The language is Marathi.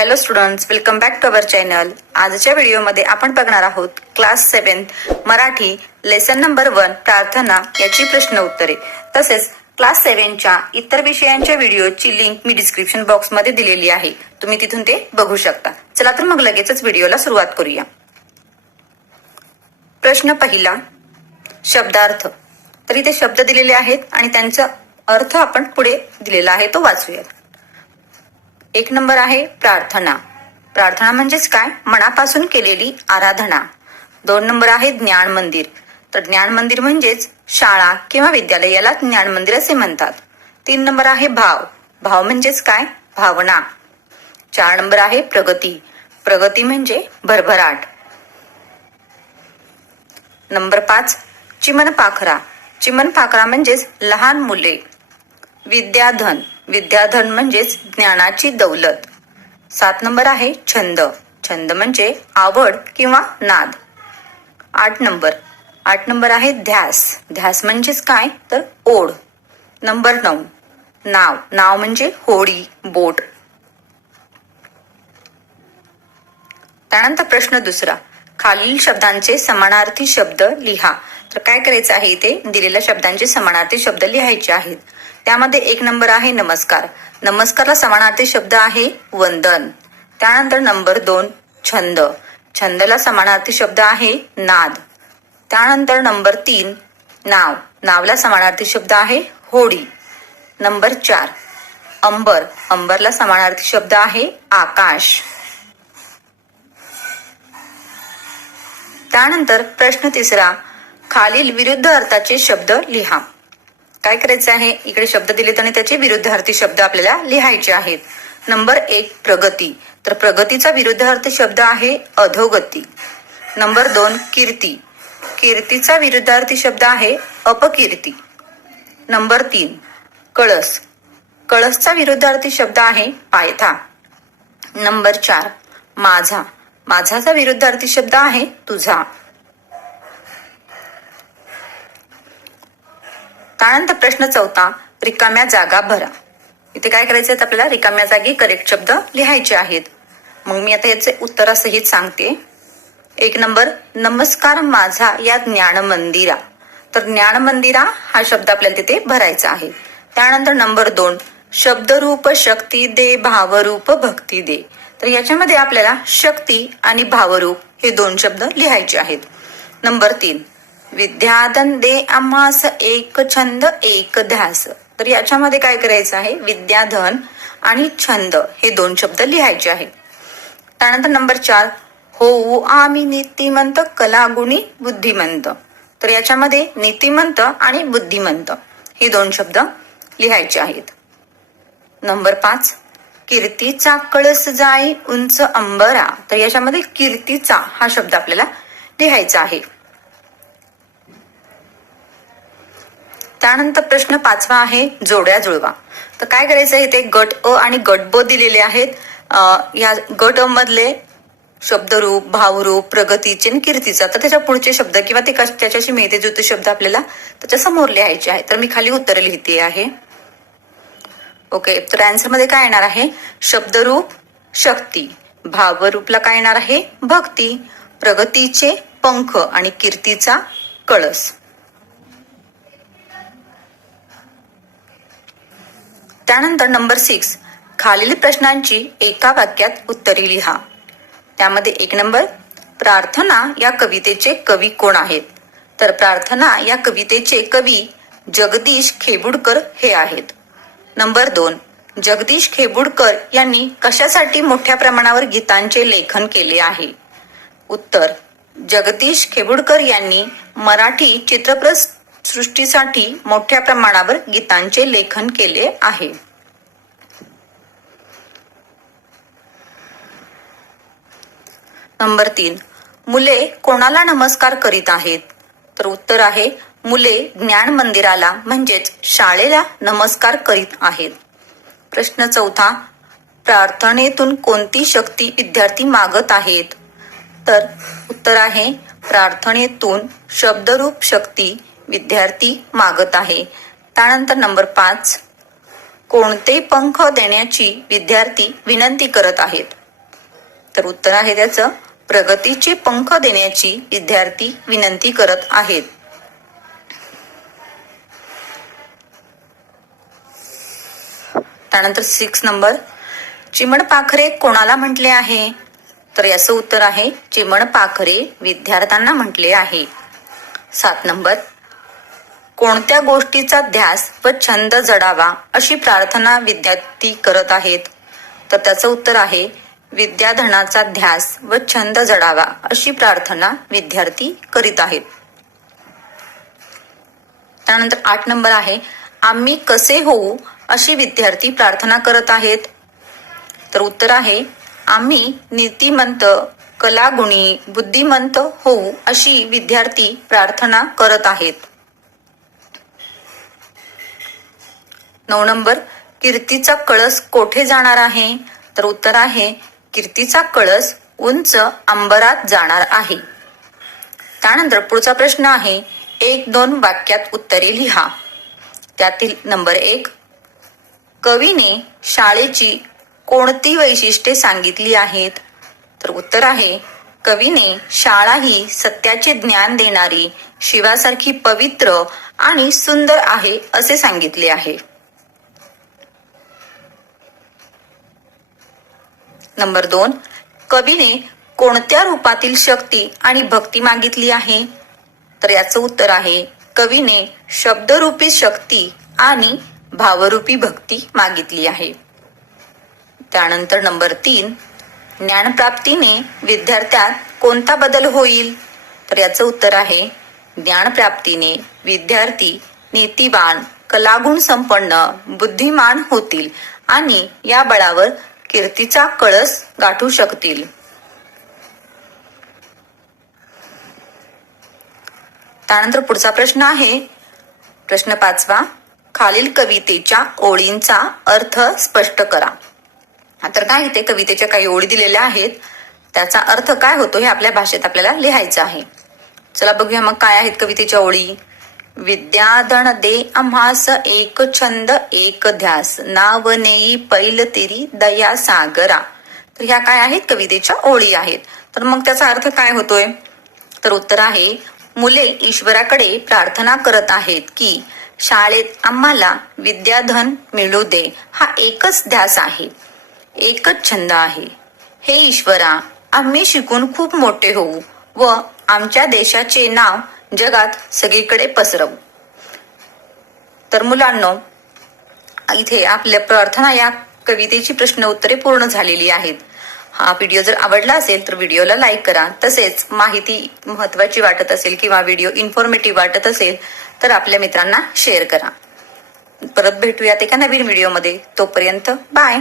Hello students, welcome back to our channel. आजच्या व्हिडिओमध्ये आपण बघणार आहोत क्लास 7 मराठी लेसन नंबर 1 प्रार्थना याची प्रश्न उत्तरे. तसेच क्लास 7च्या इतर विषयांच्या व्हिडिओची लिंक मी डिस्क्रिप्शन बॉक्समध्ये दिलेली आहे. तुम्ही तिथून ते बघू शकता. चला तर मग लगेचच व्हिडिओला सुरुवात करूया. प्रश्न पहिला, शब्दार्थ. तर इथे शब्द दिलेले आहेत आणि त्यांचा अर्थ आपण पुढे दिलेला आहे तो वाचूया. 1 नंबर आहे प्रार्थना. प्रार्थना म्हणजेच काय? मनापासून केलेली आराधना. 2 नंबर आहे ज्ञान मंदिर. तर ज्ञान मंदिर म्हणजेच शाळा किंवा विद्यालय, याला ज्ञान मंदिर असे म्हणतात. 3 नंबर आहे भाव. भाव म्हणजेच काय? भावना. 4 नंबर आहे प्रगती. प्रगती म्हणजे भरभराट. नंबर 5 चिमण पाखरा. चिमण पाखरा म्हणजेच लहान मुले. विद्याधन. विद्याधन म्हणजेच ज्ञानाची दौलत. 7 नंबर आहे छंद. छंद म्हणजे आवड किंवा नाद. 8 नंबर आहे ध्यास. ध्यास म्हणजेच काय? तर ओढ. नंबर 9 नाव. नाव म्हणजे होडी, बोट. त्यानंतर प्रश्न दुसरा, खालील शब्दांचे समानार्थी शब्द लिहा. तर काय करायचं आहे? इथे दिलेल्या शब्दांचे समानार्थी शब्द लिहायचे आहेत. त्यामध्ये 1 नंबर आहे नमस्कार. नमस्कारला समानार्थी शब्द आहे वंदन. त्यानंतर नंबर 2 छंद. छंदला समानार्थी शब्द आहे नाद. त्यानंतर नंबर 3 नाव. नावला समानार्थी शब्द आहे होडी. नंबर 4 अंबर. अंबरला समानार्थी शब्द आहे आकाश. त्यानंतर प्रश्न तिसरा, खालील विरुद्ध अर्थाचे शब्द लिहा. काय करायचं आहे? इकडे शब्द दिलेत आणि त्याचे विरुद्धार्थी शब्द आपल्याला लिहायचे आहेत. नंबर 1 प्रगती. तर प्रगतीचा विरुद्धार्थ शब्द आहे अधोगती. नंबर 2 कीर्ती. कीर्तीचा विरुद्धार्थी शब्द आहे अपकीर्ती. नंबर 3 कळस. कळसचा विरुद्धार्थी शब्द आहे पायथा. नंबर 4 माझा. माझाचा विरुद्धार्थी शब्द आहे तुझा. त्यानंतर प्रश्न चौथा, रिकाम्या जागा भरा. इथे काय करायचे आहेत? आपल्याला रिकाम्या जागी करेक्ट शब्द लिहायचे आहेत. मग मी आता याचे उत्तरासहित सांगते. 1 नंबर नमस्कार माझा या ज्ञान मंदिरा. तर ज्ञान मंदिरा हा शब्द आपल्याला तिथे भरायचा आहे. त्यानंतर नंबर 2 शब्दरूप शक्ती दे भावरूप भक्ती दे. तर याच्यामध्ये आपल्याला शक्ती आणि भावरूप हे 2 शब्द लिहायचे आहेत. नंबर 3 विद्याधन दे आम्हास एक छंद एक ध्यास. तर याच्यामध्ये काय करायचं आहे? विद्याधन आणि छंद हे 2 शब्द लिहायचे आहेत. त्यानंतर नंबर 4 होऊ आम्ही नीतिमंत कलागुणी बुद्धिमंत. तर याच्यामध्ये नीतिमंत आणि बुद्धिमंत हे 2 शब्द लिहायचे आहेत. नंबर 5 कीर्तीचा कळस जाई उंच अंबरा. तर याच्यामध्ये कीर्तीचा हा शब्द आपल्याला लिहायचा आहे. त्यानंतर प्रश्न 5वा आहे जोड्या जुळवा. तर काय करायचं आहे? ते गट अ आणि गट ब दिलेले आहेत. या गट अ मधले शब्दरूप, भावरूप, प्रगतीचे आणि कीर्तीचा, तर त्याच्या पुढचे शब्द किंवा ते त्याच्याशी मिळते जुळते शब्द आपल्याला त्याच्या समोर लिहायचे आहे. तर मी खाली उत्तर लिहिते आहे. ओके, तर आन्सर मध्ये काय येणार आहे? शब्दरूप शक्ती, भावरूपला काय येणार आहे? भक्ती, प्रगतीचे पंख आणि कीर्तीचा कळस. त्यानंतर नंबर 6 खालील प्रश्नांची एका वाक्यात उत्तरे लिहा. त्यामध्ये 1 नंबर प्रार्थना या कवितेचे कवी कोण आहेत? तर प्रार्थना या कवितेचे कवी जगदीश खेबुडकर हे आहेत. नंबर 2 जगदीश खेबुडकर यांनी कशासाठी मोठ्या प्रमाणावर गीतांचे लेखन केले आहे? उत्तर जगदीश खेबुडकर यांनी मराठी चित्रपट सृष्टीसाठी मोठ्या प्रमाणावर गीतांचे लेखन केले आहे. नंबर 3 मुले कोणाला नमस्कार करीत आहेत? तर उत्तर आहे मुले ज्ञान मंदिराला म्हणजेच शाळेला नमस्कार करीत आहेत. प्रश्न चौथा प्रार्थनेतून कोणती शक्ती विद्यार्थी मागत आहेत? तर उत्तर आहे प्रार्थनेतून शब्दरूप शक्ती विद्यार्थी मागत आहे. त्यानंतर नंबर 5 कोणते पंख देण्याची विद्यार्थी विनंती करत आहेत? तर उत्तर आहे त्याचं प्रगतीचे पंख देण्याची विद्यार्थी विनंती करत आहेत. त्यानंतर 6 नंबर, चिमण पाखरे कोणाला म्हटले आहे? तर याचं उत्तर आहे चिमण पाखरे विद्यार्थ्यांना म्हटले आहे. 7 नंबर, कोणत्या गोष्टीचा ध्यास व छंद जडावा अशी प्रार्थना विद्यार्थी करत आहेत? तर त्याचं उत्तर आहे विद्याधनाचा ध्यास व छंद जडावा अशी प्रार्थना विद्यार्थी करीत आहेत. त्यानंतर 8 नंबर आहे, आम्ही कसे होऊ अशी विद्यार्थी प्रार्थना करत आहेत? तर उत्तर आहे आम्ही नीतिमंत, कलागुणी, बुद्धिमंत होऊ अशी विद्यार्थी प्रार्थना करत आहेत. 9 नंबर, कीर्तीचा कळस कोठे जाणार आहे? तर उत्तर आहे कीर्तीचा कळस उंच अंबरात जाणार आहे. त्यानंतर पुढचा प्रश्न आहे 1-2 वाक्यात उत्तरे लिहा. त्यातील नंबर 1, कवीने शाळेची कोणती वैशिष्ट्ये सांगितली आहेत? तर उत्तर आहे कवीने शाळा ही सत्याचे ज्ञान देणारी, शिवासारखी पवित्र आणि सुंदर आहे असे सांगितले आहे. नंबर 2, कवीने कोणत्या रूपातील शक्ती आणि भक्ती मागितली आहे? तर याचं उत्तर आहे कवीने शब्दरूपी शक्ती आणि भावरूपी भक्ती मागितली आहे. त्यानंतर नंबर 3, ज्ञानप्राप्तीने विद्यार्थ्यात कोणता बदल होईल? तर याचं उत्तर आहे ज्ञानप्राप्तीने विद्यार्थी नीतिवान, कलागुण संपन्न, बुद्धिमान होतील आणि या बळावर कीर्तीचा कळस गाठू शकतील. त्यानंतर पुढचा प्रश्न आहे प्रश्न 5वा, खालील कवितेच्या ओळींचा अर्थ स्पष्ट करा. तर काय इथे कवितेच्या काही ओळी दिलेल्या आहेत, त्याचा अर्थ काय होतो हे आपल्या भाषेत आपल्याला लिहायचं आहे. चला बघूया मग काय आहेत कवितेच्या ओळी. विद्याधन दे आम्हास एक छंद एक ध्यास, नाव नेई पैल तेरी दया सागरा. तर ह्या काय आहेत कवितेच्या ओळी आहेत. तर मग त्याचा अर्थ काय होतोय? तर उत्तर आहे मुले ईश्वराकडे प्रार्थना करत आहेत की शाळेत आम्हाला विद्याधन मिळू दे. हा एकच ध्यास आहे, एकच छंद आहे. हे ईश्वरा, आम्ही शिकून खूप मोठे होऊ व आमच्या देशाचे नाव जगात सगळीकडे पसरवू. तर मुलांनो, इथे आपल्या प्रार्थना या कवितेची प्रश्न उत्तरे पूर्ण झालेली आहेत. हा व्हिडिओ जर आवडला असेल तर व्हिडिओला लाईक करा. तसेच माहिती महत्वाची वाटत असेल किंवा व्हिडिओ इन्फॉर्मेटिव्ह वाटत असेल तर आपल्या मित्रांना शेअर करा. परत भेटूयात एका नवीन व्हिडिओमध्ये. तोपर्यंत बाय.